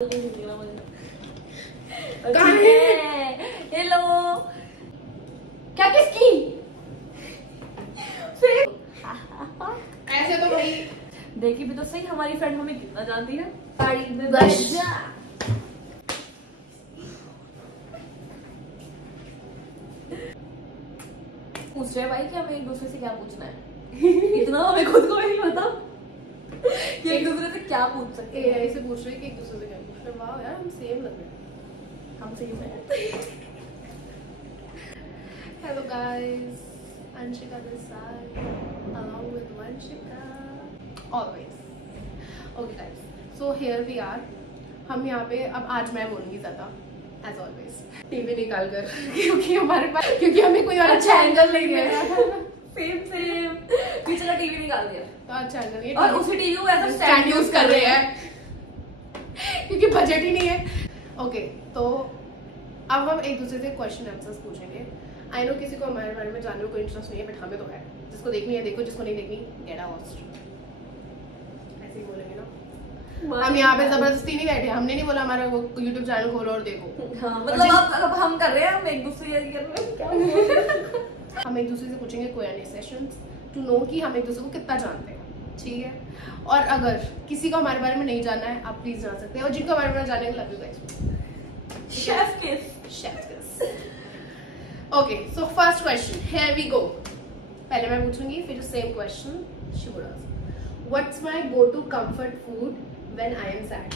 Hello, क्या किसकी ऐसे तो भाई देखी भी तो सही, हमारी फ्रेंड हमें कितना जानती है। गाड़ी में पूछ रहे भाई कि हमें एक दूसरे से क्या पूछना है। इतना हमें खुद को भी नहीं पता कि एक दूसरे से क्या पूछ सकते हैं। एआई से पूछ रहे हैं कि एक दूसरे से क्या पूछ रहे हैं। वाह यार, हम सेम लग रहे हैं। हम सही में hello guys, Anshika this side along with Vanshika always. Okay guys, so here we are. हम यहाँ पे अब आज मैं बोलूंगी ज्यादा as always टीवी निकाल कर क्योंकि हमें कोई और अच्छा एंगल नहीं है। सेम पीछे का टीवी निकाल दिया तो अच्छा एंगल ये और उसी टीवी को ऐसा स्टैंड यूज कर रहे हैं क्योंकि बजट ही नहीं है। ओके तो अब हम एक दूसरे से क्वेश्चन आंसर्स पूछेंगे। आई नो किसी को हमारे बारे में जानने में कोई इंटरेस्ट नहीं है, बट हमें तो है। जिसको देखनी है देखो, जिसको नहीं देखनी गेट आउट। ऐसे ही बोलेंगे ना। हम यहाँ पे जबरदस्ती नहीं बैठे, हमने नहीं बोला हमारा वो यूट्यूब चैनल खोलो और देखो। हाँ, मतलब अब हम कर रहे हैं, हम एक दूसरे से कर रहे हैं क्या हम एक दूसरे से पूछेंगे क्वेश्चन सेशंस टू नो कि हम एक दूसरे को कितना जानते हैं, ठीक है। और अगर किसी को हमारे बारे में नहीं जानना है, आप प्लीज जान सकते हैं। और जिनको हमारे बारे में जानने love you guys. Chef kiss okay so first question, here we go. पहले मैं पूछूंगी, फिर same question she would ask. What's my go to comfort food when I am sad?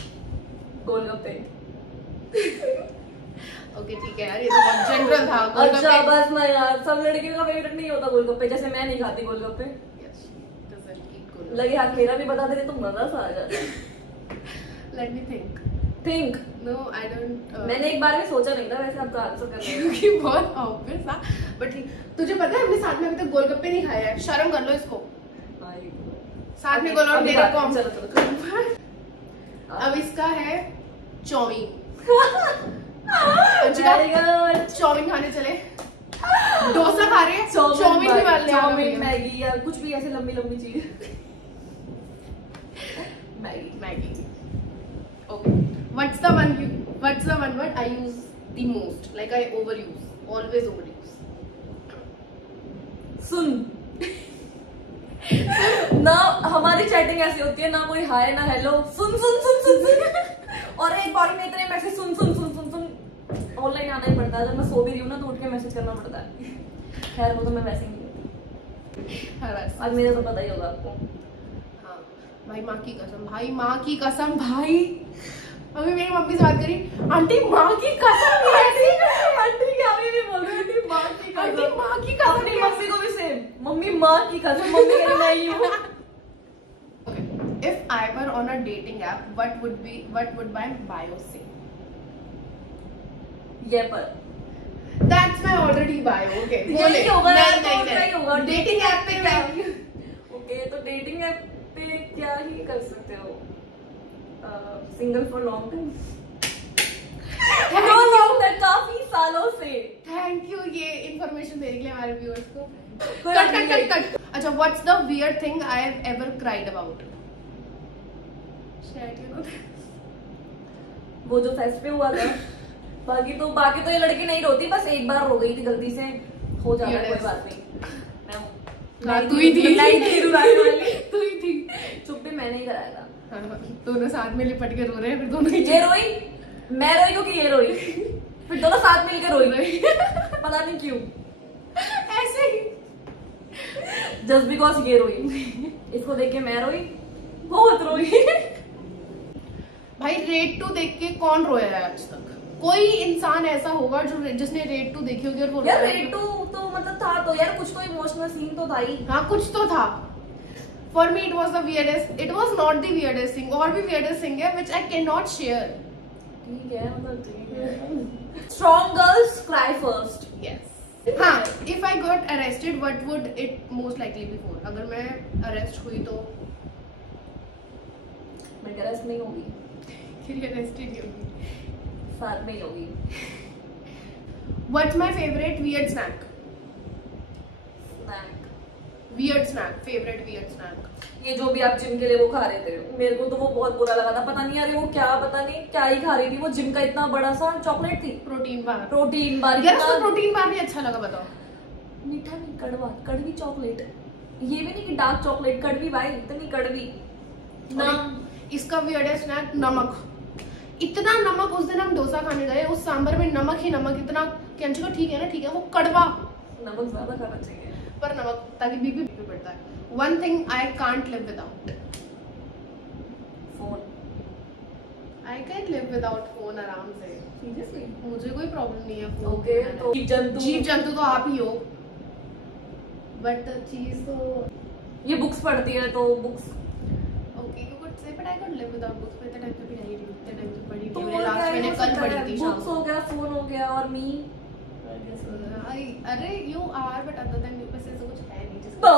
Golgappe. Okay ठीक है यार, ये तो बहुत जनरल था। अच्छा बस ना यार, सब लड़कियों का फेवरेट नहीं होता गोलगप्पे। जैसे मैं नहीं खाती गोलगप्पे। लगे हाथ मेरा भी बता दे तो मजा सा आ जाता। Let me think. No I don't. मैंने एक बार भी सोचा नहीं था वैसे आपका आंसर करने का, क्योंकि बहुत ऑब्वियस था। बट तुझे पता है हमने साथ में अभी तक गोलगप्पे नहीं खाए हैं। शर्म कर लो इसको। साथ में गोल और मेरे को हम। चलो अब इसका है चाउमीन। चाउमीन खाने चले। डोसा खा रहे हैं, चाउमीन भी वाले। चाउमीन, मैगी या कुछ भी ऐसे लंबी लंबी चीज। Maggi. Okay, what's the one word I use the most, like I overuse, always overuse? सुन। ना हमारी चैटिंग ऐसी होती है, ना कोई हाय ना हेलो, सुन सुन सुन सुन सुन। और एक बार में इतने मैसेज सुन सुन सुन सुन सुन। ऑनलाइन आना ही पड़ता है, जब मैं सो भी रही हूँ ना तो उठ के मैसेज करना पड़ता है। खैर वो तो मैं वैसे ही नहीं करती। आज मेरा तो पता ही होगा आपको। हाँ भाई, माँ की कसम भाई, माँ की कसम भाई। अभी मेरी मम्मी से बात करी, आंटी माँ की कसम। आंटी क्या भी बोल रही थी, माँ की कसम। आंटी माँ की कसम। अपनी मम्मी को भी सेम, मम्मी माँ की कसम। मम्मी कह रही मैं ही हूँ। If I were on a dating app, what would my bio say? ये पर That's my already bio. Okay. यही होगा यार, नहीं होगा। डेटिंग ऐप पे क्या? ओके तो डेटिंग ऐप पे क्या ही कर सकते हो? Single for long time. काफी सालों से। थैंक यू ये इन्फॉर्मेशन देने के लिए हमारे व्यूअर्स को। कट। अच्छा, what's the weird thing I have ever cried about? वो जो फेस्ट पे हुआ था। बाकी तो ये लड़की नहीं रोती, बस एक बार रो गई थी गलती से, हो जाता है, कोई बात नहीं। तू ही थी। तू ही थी। चुप भी मैंने ही कराया था। दोनों साथ में लिपट के रो रहे हैं, फिर दोनों ये रोई, मैं रोई क्योंकि ये रोई, फिर दोनों साथ मिलकर रोई। पता नहीं क्यों, ऐसे ही जस्ट बिकॉज ये रोई। इसको देख के मैं रोई, बहुत रोई। भाई रेड 2 देख के कौन रोया है आज तक? कोई इंसान ऐसा होगा जिसने रेड 2 देखी होगी और वो यार रेड 2 तो मतलब था तो यार कुछ तो इमोशनल सीन तो था ही। हाँ कुछ तो था। For me it was the weirdest. It was not the weirdest thing. और भी weirdest thing है which I cannot share. ठीक है, मतलब ठीक है। Strong girls cry first. Yes. हाँ, if I got arrested, what would it most likely be for? अगर मैं arrest हुई तो मैं arrest नहीं होगी, फिर arrested ही होगी, साथ में ही होगी। What's my favorite weird snack? Snack. Weird snack. Favorite weird snack. ये जो भी आप जिम के लिए वो खा रहे थे, मेरे को तो वो बहुत बुरा लगा था। पता नहीं यार वो क्या, पता नहीं क्या ही खा रही थी वो, जिम का इतना बड़ा सा चॉकलेट थी, प्रोटीन बार। Protein bar. यार उसको प्रोटीन बार भी अच्छा लगा, बताओ। मीठा नहीं, कड़वा, कड़वी चॉकलेट। ये भी नहीं कि डार्क चॉकलेट, कड़वी भाई, इतनी कड़वी ना। इसका वियर्डेस्ट स्नैक नमक, इतना नमक। उस दिन हम डोसा खाने गए, उस सांभर में नमक ही नमक, इतना कि अंशु का ठीक है ना, ठीक है, वो कड़वा। नमक ज्यादा खाना चाहिए पर नमक, ताकि बीपी बढ़ता है। One thing I can't live without, phone. I can live without phone आराम से, सीरियसली मुझे कोई प्रॉब्लम नहीं है फोन। ओके तो जीव जंतु तो आप ही हो, बट चीज तो ये बुक्स पढ़ती है तो books. Okay you could say, but I could live without books. मैं इतना टाइम पे भी नहीं रही, इतना टाइम पे पढ़ी तो थी मैंने, लास्ट मैंने कल पढ़ी थी शाम बुक्स हो गया, फोन हो गया, और मी। अरे you are, but other than you वैसे ऐसा कुछ है नहीं जिसका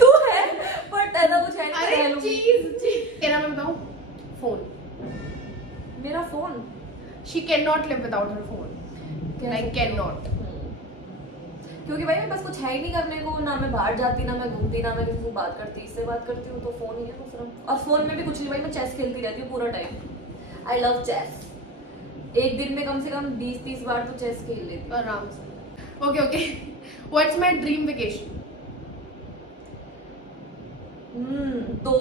तू है बट ऐसा कुछ है नहीं। अरे चीज तेरा मैं बताऊं, फोन। मेरा phone, she can not live without her phone, like can not. क्योंकि भाई मेरे पास कुछ है ही नहीं करने को, ना मैं बाहर जाती, ना मैं घूमती, ना मैं किसी से बात करती। इससे बात करती हूँ तो फोन ही है दूसरा। और फोन में भी कुछ नहीं भाई, मैं चेस खेलती रहती हूँ पूरा टाइम। I love chess. एक दिन में कम से कम 20-30 बार तो चेस खेल लेती हूँ आराम से। Okay okay, what's my dream vacation? तो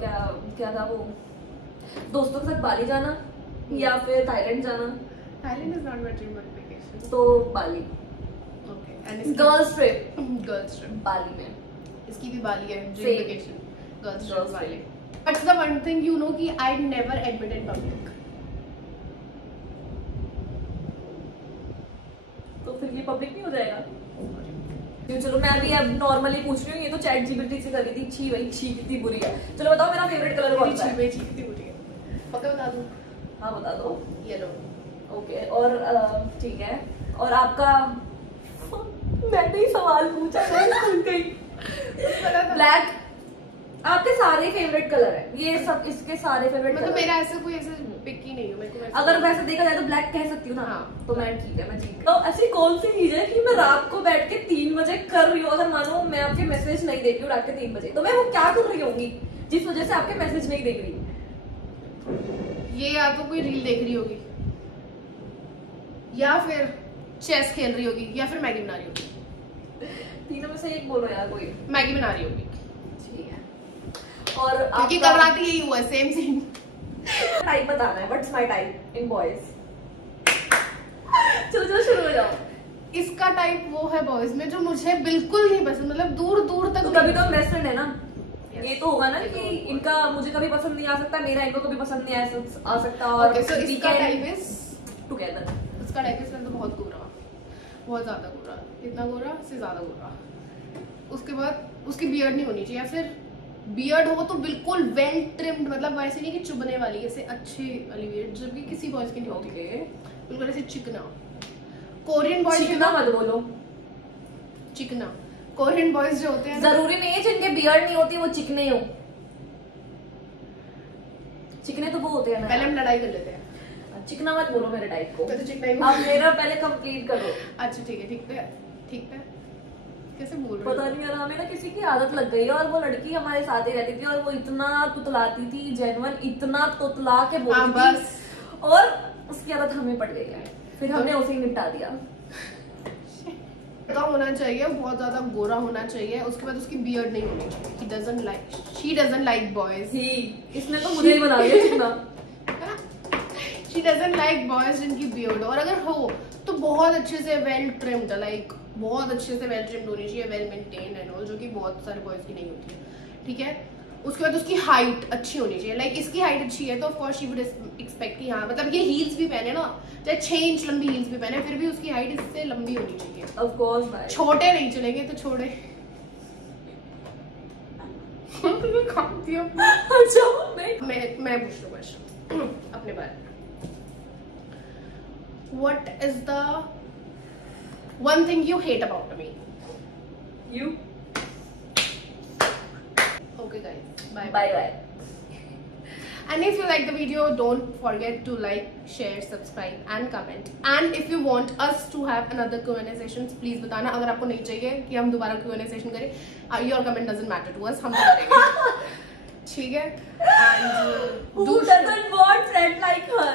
क्या क्या था वो, दोस्तों के साथ बाली जाना या फिर थाईलैंड जाना। Thailand is not my dream vacation, तो Bali. Okay, and girls trip, girls trip Bali में। इसकी भी बाली है dream Same. Vacation, girls Girls trip Bali. What's the one thing you know कि I never admit in public? तो फिर ये public नहीं हो जाएगा? चलो मैं अभी अब नॉर्मली पूछ रही हूँ, ये तो चैट जीपीटी से करी थी। छी भाई, छी कितनी बुरी है। चलो बताओ मेरा फेवरेट कलर कौन सा है? कितनी बुरी है, पक्का बता दूं? हाँ बता दो। येलो। ओके, और ठीक है, और आपका? मैंने ही सवाल पूछा, मैं भूल गई। ब्लैक। आपके सारे फेवरेट कलर है ये सब, इसके सारे फेवरेट मतलब कलर। मेरा ऐसा कोई ऐसा पिक ही नहीं है मेरे को। अगर वैसे देखा जाए तो ब्लैक कह सकती हूँ ना। हाँ। तो मैं ठीक है, मैं जीत। तो ऐसी कौन सी चीज है कि मैं रात को बैठ के 3 बजे कर रही हूँ, अगर मानो मैं आपके मैसेज नहीं देख रही हूँ रात के 3 बजे, तो मैं वो क्या कर रही होंगी जिस वजह से आपके मैसेज नहीं देख रही? ये या तो कोई रील देख रही होगी, या फिर चेस खेल रही होगी, या फिर मैगी बना रही होगी। तीनों में से एक बोलो यार कोई। मैगी बना रही होगी, ठीक है। और क्योंकि कल रात यही हुआ, सेम सेम। टाइप बताना है, what's my type in boys. चलो चलो शुरू हो जाओ। इसका टाइप वो है बॉयज में जो मुझे बिल्कुल नहीं पसंद, मतलब दूर दूर तक। तो कभी तो बेस्ट फ्रेंड है ना। Yes. ये तो होगा ना कि इनका मुझे कभी पसंद नहीं आ सकता, मेरा इनको कभी पसंद नहीं आ सकता। और okay, so इसका टाइप इज टुगेदर। इसका टाइप इज तो बहुत गोरा, बहुत ज्यादा गोरा, इतना गोरा से ज्यादा गोरा। उसके बाद उसकी बियर्ड नहीं होनी चाहिए, या फिर बियर्ड हो तो बिल्कुल वेल ट्रिम्ड, मतलब वैसे नहीं कि चुभने वाली, ऐसे अच्छी वाली बियर्ड, जबकि किसी बॉयज की नहीं होती। बिल्कुल ऐसे चिकना। कोरियन बॉयज चिकना मत बोलो, चिकना। कोरियन बॉयज जो होते हैं, जरूरी नहीं है जिनके बियर्ड नहीं होती वो चिकने हो। चिकने तो वो होते हैं ना। पहले हम लड़ाई कर लेते हैं। चिकना मत बोलो मेरे टाइप को। तो चिकना ही अब मेरा पहले कंप्लीट करो। अच्छा ठीक है, ठीक है, ठीक है। कैसे बोल रहे हो? पता नहीं यार, हमें ना किसी की आदत लग गई है, और वो लड़की हमारे साथ ही रहती थी और वो इतना तुतलाती थी, जेन्युइन इतना तुतला के बोलती थी, और उसकी आदत हमें पड़ गई है, फिर हमने उसे ही निपटा दिया। तो होना चाहिए, बहुत ज्यादा गोरा होना चाहिए, उसके बाद उसकी बियर्ड नहीं होनी चाहिए। He doesn't like, she doesn't like boys. इसने तो मुझे ही बना दिया चिकना। She doesn't like boys जिनकी बियर्ड, और अगर हो तो बहुत अच्छे से वेल ट्रिम्ड, लाइक बहुत अच्छे से वेल ट्रिम्ड होनी चाहिए, वेल मेंटेन्ड एंड ऑल, जो कि बहुत सारे बॉयज की नहीं होती है, ठीक है। उसके बाद उसकी हाइट अच्छी होनी चाहिए, लाइक इसकी हाइट अच्छी है तो of course she would expect कि हाँ, मतलब ये हील्स भी पहने ना, चाहे 6 इंच लंबी हील्स भी पहने, फिर भी उसकी हाइट इससे लंबी होनी चाहिए। ऑफ कोर्स भाई, छोटे नहीं चलेंगे तो छोड़े। खाती हूँ। अच्छा मैं पूछ लूँ क्वेश्चन अपने बारे में। What is the one thing you hate about me? You. Okay guys, bye Bye bye. And if you like the video, don't forget to like, share, subscribe and comment. And if you want us to have another Q&A sessions, please बताना. अगर आपको नहीं चाहिए कि हम दोबारा Q&A session करें, your comment doesn't matter to us. हम तो करेंगे. ठीक है? And who doesn't want friend like her?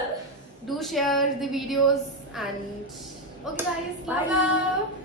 Do share the videos and okay guys, Bye. love.